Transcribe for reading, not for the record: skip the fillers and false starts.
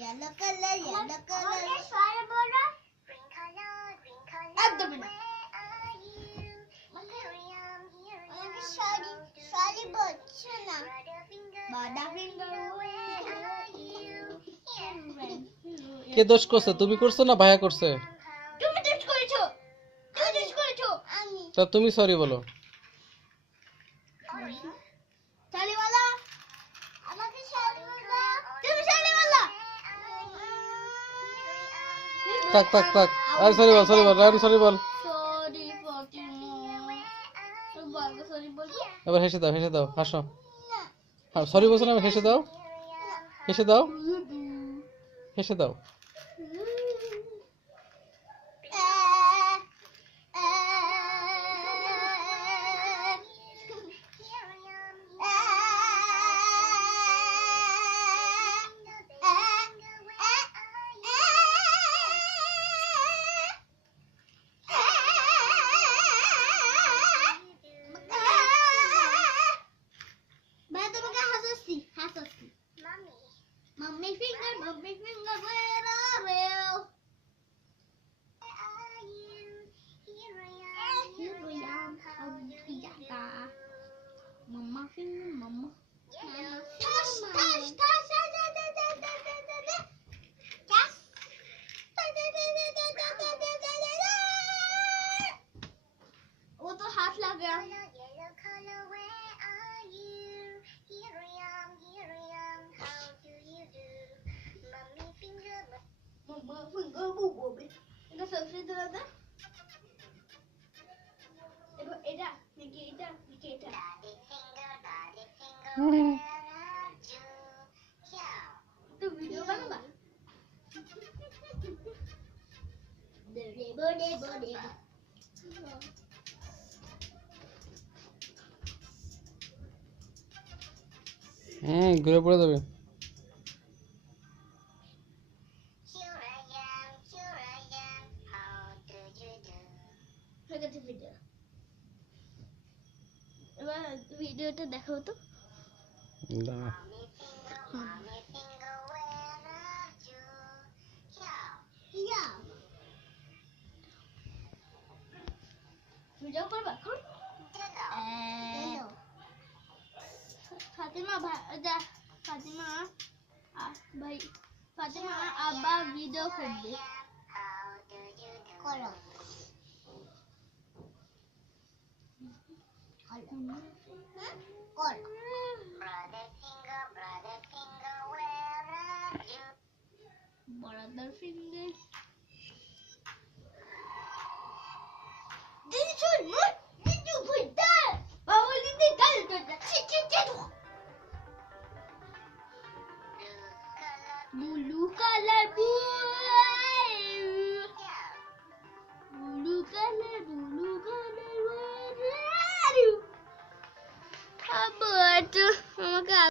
Yellow color, yellow color. একদমই না। Sorry বলছো না। বাদা finger, where are you? কে দোষ করছে, তুমি করছো না ভাইয়া করছে? তুমি দোষ করেছো। তুমি দোষ করেছো। আমি। তা তুমি সরি বলো। সরি বলো। আমাকে সরি বলো। তুমি সরি বলো। থাক থাক থাক, আর সরি বল, সরি বল, রায়ন সরি বল। সরি ফাতিমা। তো বলবো সরি বলবো। এবার হেসে দাও, হেসে দাও, হাসো। হ্যাঁ সরি বলছো না, হেসে দাও, হেসে দাও, হেসে দাও। Mommy finger, where are you? Here I am, how do you do? Mama finger, mama. Touch, touch, touch, वो तो हाथ लग गया। এটা সবচেয়ে দাদা এটা নাকি এটা নাকি এটা তো ভিডিও বানাবা দে বড়ে বড়ে ঘুরে পড়ে যাবে। ভিডিও এবার ভিডিওটা দেখাও তো। ভিডিও করবা ফাতিমা ফাতিমা ভাই ফাতিমা আব্বা ভিডিও করবে করো brother finger did you put that only the color blue color